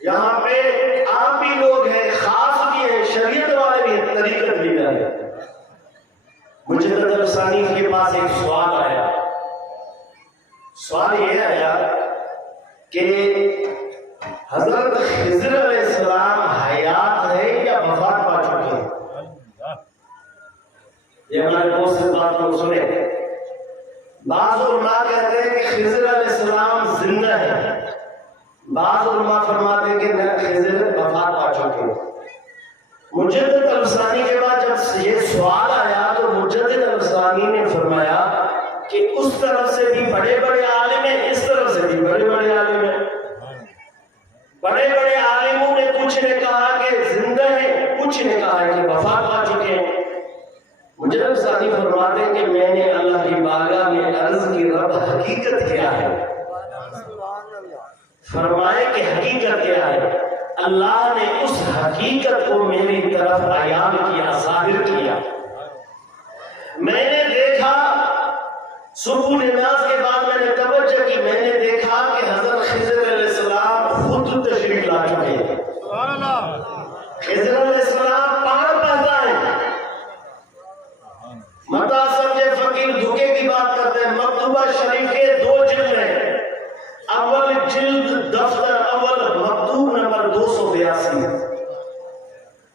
یہاں پہ آپ بھی لوگ ہیں، خاص بھی ہیں، شریعت والے بھی ہیں، طریقت بھی ہیں. مجدد الفسانی کے پاس ایک سوال آیا. سوال یہ آیا کہ حضرت خضر علیہ السلام حیات ہے یا وفات پا چکے ہیں؟ یہ ہمارے دوست سے بات کو سنے. بعض علماء کہتے ہیں کہ خضر علیہ السلام زندہ ہے، بعض علماء فرماتے ہیں کہ خضر وفات پا چکے ہیں. مجدد الفسانی کے بعد جب یہ سوال آیا تو مجدد الفسانی نے فرمایا کہ اس طرف سے بھی بڑے بڑے عالم ہیں، اس طرف سے بھی بڑے بڑے عالم ہیں. بڑے بڑے عالموں نے کچھ نے کہا کہ زندہ ہیں، کچھ نے کہا ہے کہ وفات پا چکے ہیں. مجدد الفسانی فرماتے ہیں کہ میں نے اللہ کی بارگاہ میں عرض کی رب حقیقت کیا ہے؟ فرمائے کہ حقیقت کیا ہے؟ اللہ نے اس حقیقت کو میری طرف عیان کیا، ظاہر کیا. میں نے دیکھا صبح نماز کے بعد میں نے توجہ کی، میں نے دیکھا کہ حضرت خضر علیہ السلام خود تشریف لا چکے ہیں. خضر علیہ السلام پہاڑ پہتا ہے. متا سمجھے فقیر دھوکے کی بات کرتے ہیں. مکتوبہ شریف کے 2 جلد ہیں. اول جلد دفتر اول مکتوب نمبر 282،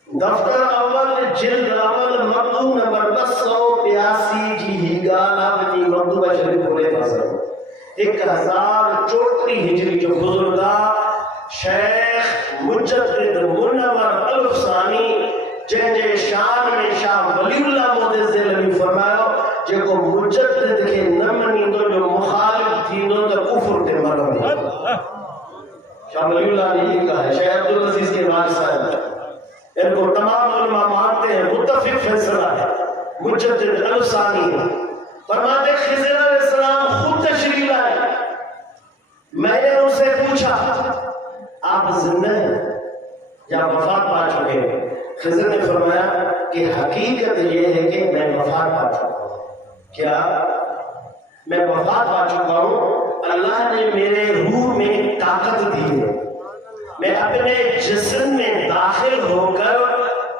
دفتر اول جلد اول مکتوب نمبر 282 جی ہی گالا اپنی مکتوبہ شریف کھولے فضل 1034 ہجری جو بزرگاہ شیخ مجدد منور الفسانی جنجے شان میں شاہ ولی اللہ محدث دہلوی فرمایا جے کو مجدد کے نمنی تو جو مخالف تھی تو کفر تے مرد شاہ ولی اللہ نے یہ کہا ہے. شیخ عبدالعزیز کے وارث صاحب ان کو تمام علماء مانتے ہیں، متفق فیصلہ ہے. مجدد الفسانی فرماتے خضر علیہ السلام خود تشریف لائے. میں نے ان سے پوچھا آپ زندہ ہیں یا وفات پا چکے ہیں؟ خضر نے فرمایا کہ حقیقت یہ ہے کہ میں وفات پا چکا ہوں۔ کیا میں وفات پا چکا ہوں؟ اللہ نے میرے روح میں طاقت دی ہے، میں اپنے جسم میں داخل ہو کر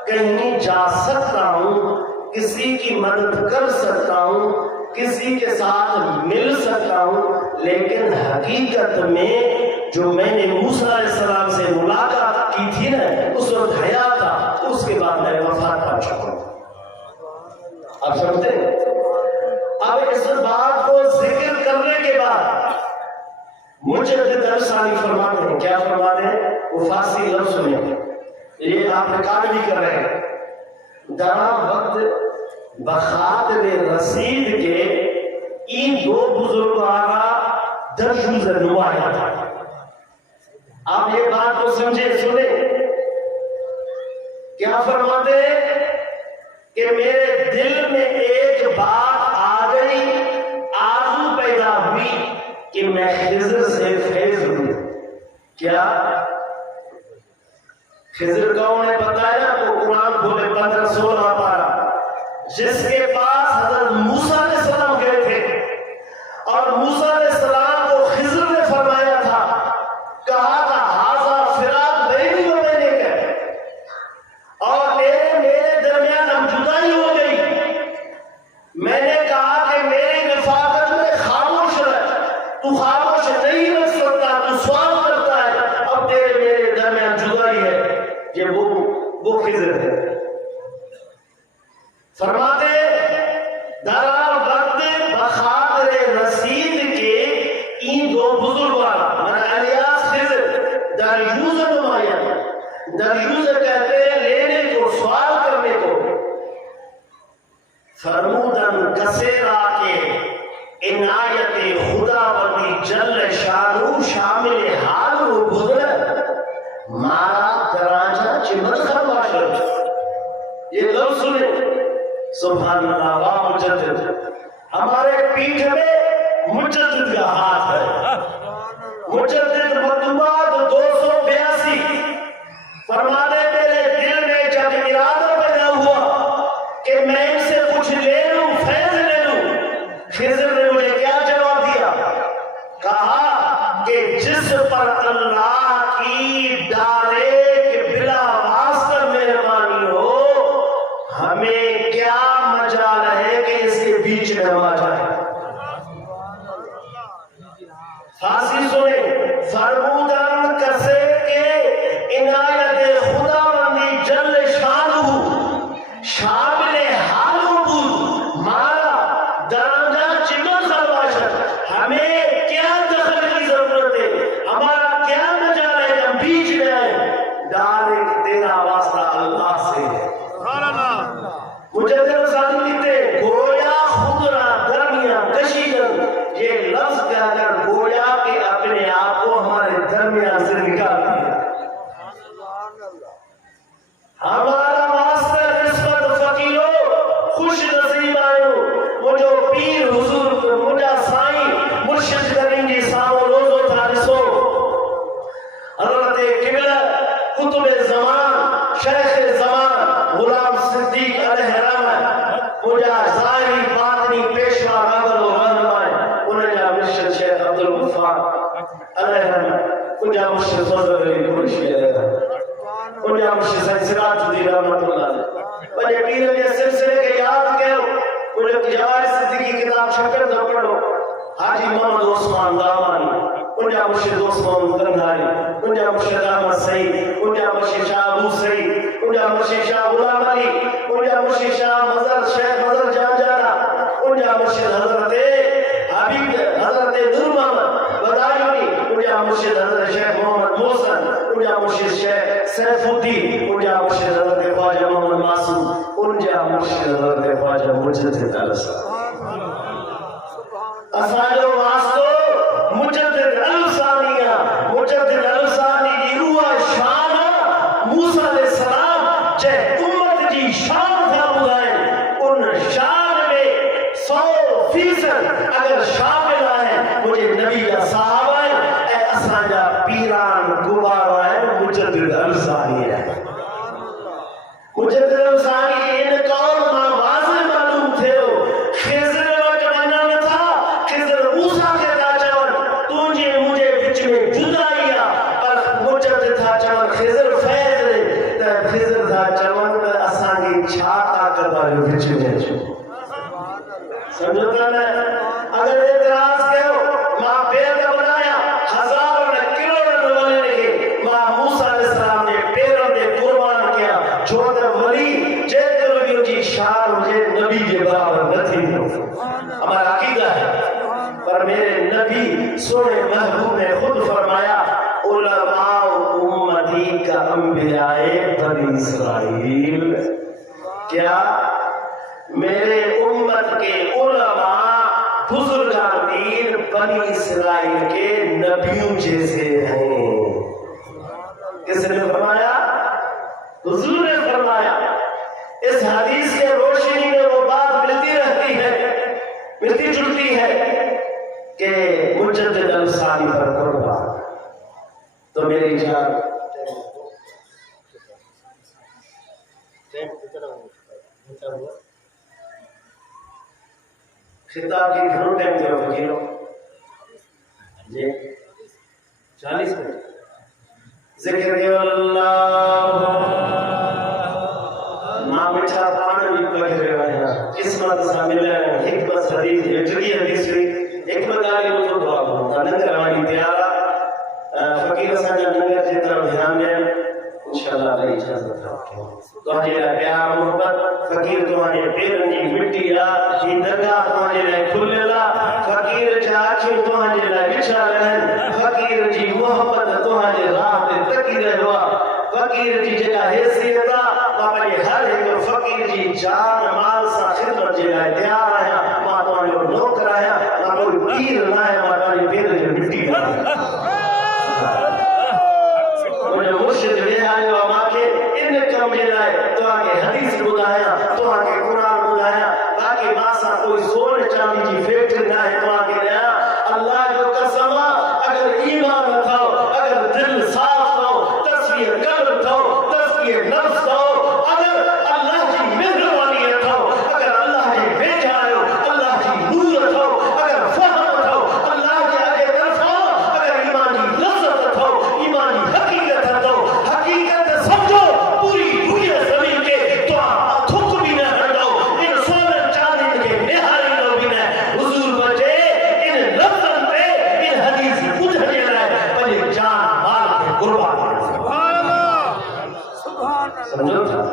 کہیں جا سکتا ہوں، کسی کی مدد کر سکتا ہوں، کسی کے ساتھ مل سکتا ہوں، لیکن حقیقت میں جو میں نے موسیٰ علیہ السلام سے ملاقات کی تھی نا، اس وقت حیا تھا، اس کے بعد میں وفات پا چکا ہوں۔ آپ سمجھتے ہیں؟ اب اس بات کو ذکر کرنے کے بعد مجدد الثانی فرماتے ہیں، کیا فرماتے ہیں؟ وہ فارسی لفظ میں یہ آپ ریکارڈ بھی کر رہے ہیں، درا وقت بخاطر رسید کے این دو بزرگارا در جوز نمایا تھا۔ آپ یہ بات کو سمجھے، سنیں، کیا فرماتے ہیں کہ میرے دل میں ایک بات آ گئی، آرزو پیدا ہوئی کہ میں خضر سے فیض ہوں۔ کیا خضر کون ہے پتہ ہے نا؟ تو قرآن کھولے 15-16 پارہ، جس کے پاس حضرت موسیٰ علیہ السلام گئے تھے، اور موسیٰ علیہ السلام کو خضر نے فرمایا تھا، کہا تھا ہاذا فراق بینی و بینک ہے، اور میرے درمیان اب جدائی ہو گئی۔ میں نے کہا کہ میری رفاقت میں خاموش رہ، تو خاموش نہیں رہ سکتا، تو سوال کرتا ہے، اب میرے درمیان جدائی ہے۔ یہ وہ خضر ہے۔ فرماتے درا وقت بخاطر رسید کے این دو بزرگ والا من الیاس خضر دریوز نمایا، دریوز کہتے ہیں لینے کو، سوال کرنے کو۔ فرمودن کسیرا کے عنایت خدا وتی جل شانو شامل حال و بدر مارا دراجہ چمت خرماشر۔ یہ لفظ سنیں، سبحان اللہ، واہ مجدد، ہمارے پیٹھ میں مجدد کا ہاتھ ہے۔ مجدد مطبوعات 282 فرمانے میرے دل میں جب ارادہ پیدا ہوا کہ میں ان سے کچھ لے لوں، فیض لے لوں، خضر نے مجھے کیا جواب دیا؟ کہا کہ جس پر اللہ کی ڈائریکٹ بلا واسطہ مہربانی ہو، ہمیں کیا مجال ہے کہ اس کے بیچ میں ہم آ جائیں۔ فارسی سنیں، فرمودن کسے کے عنایت خدا بندی جل شانہ شامل حال و بود مارا درجہ چمن خرباشت۔ ہمیں کیا دخل کی ضرورت ہے، ہمارا کیا مجال ہے ہم بیچ میں آئیں؟ ڈائریکٹ تیرا واسطہ اللہ سے ہے۔ مجدد الثانی لکھتے ہیں گویا خودرا درمیان کشیدن، یہ لفظ کہہ کر گویا کہ اپنے آپ کو ہمارے درمیان سے نکال دیا۔ ہمارا واسطہ نسبت فقیروں، خوش نصیب آئو، مجھو پیر حضور مجھا سائیں مرشد کریں گے ساو روز و تھارسو۔ حضرت قبلہ قطب زمان شیخ زمان غلام صدیق علیہ رحمت مجھا ظاہری باطنی پیشوا غبر و رہنمائے، انہیں جا مرشد شیخ عبدالغفار علیہ رحمت، انہیں جا مرشد فضل علی قرشی علیہ رحمت، انہیں جا مرشد سید سراج الدین رحمت اللہ علیہ۔ بجے پیر کے سلسلے کے یاد کہو، انہیں جوار صدیقی کتاب شکر دو پڑھو، حاجی محمد عثمان دامانی، انجا مرشد عثمان گنگاری، انجا مرشد احمد سعید، انجا مرشد شاہ ابو سعید، انجا مرشد شاہ غلام علی، انجا مرشد شاہ مظہر شیخ مظہر جان جانا، انجا مرشد حضرت حبیب حضرت نور محمد بدایونی، انجا مرشد حضرت شیخ محمد محسن، انجا مرشد شیخ سیف الدین، انجا مرشد حضرت خواجہ محمد معصوم، انجا مرشد حضرت خواجہ مجدد الثانی۔ اساجو واسطو مجدد الثانیہ، مجدد الثانی دی روح شان موسیٰ علیہ السلام جے امت جی شان تھا بدائیں، ان شان میں 100% اگر شامل آئیں مجھے نبی یا صحابہ اسانجا پیران گبارا ہے مجدد الزانی ہے مجدد الزانی ان قول میں واضح معلوم تھے ہو خضر وقت منن تھا خضر موسیٰ کے دا چون تجھے مجھے بچ میں جدائیا پر مجدد تھا چون خضر فیض رہے خضر تھا چون اسانگی چھاتا کرداری بچ میں جو سمجھتا ہے اگر اعتراض کہو ماں پیر کا بنایا ہزاروں نے کروڑوں والے لگے ماں موسیٰ علیہ السلام نے پیروں نے قربان کیا جو در ولی جیتے رویوں کی شان مجھے نبی کے برابر نہ تھی ہمارا عقیدہ ہے پر میرے نبی سونے محبوب نے خود فرمایا علماء امتی کا انبیاء بنی اسرائیل کیا میرے امت کے علماء بزرگان دین بنی اسرائیل کے نبیوں جیسے ہیں کس نے فرمایا حضور نے فرمایا اس حدیث کے روشنی میں وہ بات ملتی رہتی ہے ملتی جلتی ہے کہ مجدد الثانی پر قربان تو میری جان خطاب کی گھروں ٹائم دے رہا فقیروں جی 40 منٹ ذکر اللہ ماں بچھا پانا بھی پڑھ رہا ہے قسمت سا ملے حکمت حدیث جڑی حدیث ہوئی حکمت آلی وہ تو دعا کروں ننگر ہماری تیارہ فقیر سانجا ننگر جتنا دھیان دیں انشاءاللہ علیہ اجازت رکھیں تو ہمیں پیار محبت فقیر تو ہمیں پیرن کی مٹی لا یہ درگاہ تو ہمیں کھلے لا فقیر چاچے تو ہمیں بچھا رہن فقیر جی محبت تو ہمیں راہ تکی رہوا فقیر جی جگہ حیثیتا پاپا یہ ہر ایک فقیر جی جان مال سا خدمت جگہ تیار آیا ماں تو ہمیں نوکر آیا ماں کوئی پیر نہ ہے ماں تو ہمیں پیرن کی مٹی لا مجھے مرشد لے آئے و ماں کے ان کم لے آئے تو آگے حدیث بلایا تو آگے قرآن بلایا تاکہ ماسا کوئی سونے چاندی کی فیکٹر نہ ہے تو آگے لے آیا اللہ جو قسم اگر ایمان نہ تھا اگر دل صاف تھا تصویر قلب تھا تصویر نفس تھا اگر اللہ کی مہربانی ہے تھا اگر اللہ کی بھیجا ہے اللہ کی نور تھا اگر فہم تھا اللہ کے آگے طرف اگر ایمان کی لذت تھا ایمان کی حقیقت تھا حقیقت سمجھو پوری دنیا زمین کے تو تھک بھی نہ ہٹاؤ ان سونے چاندی کے نہاری نہ بھی نہ حضور بچے ان لفظن پہ ان حدیث بجھنے لائے پہلے جان مال کے قربان سمجھو تھا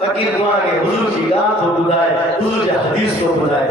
فقیر دعا کے حضور کی یاد ہو بدائے حضور کی حدیث کو بدائے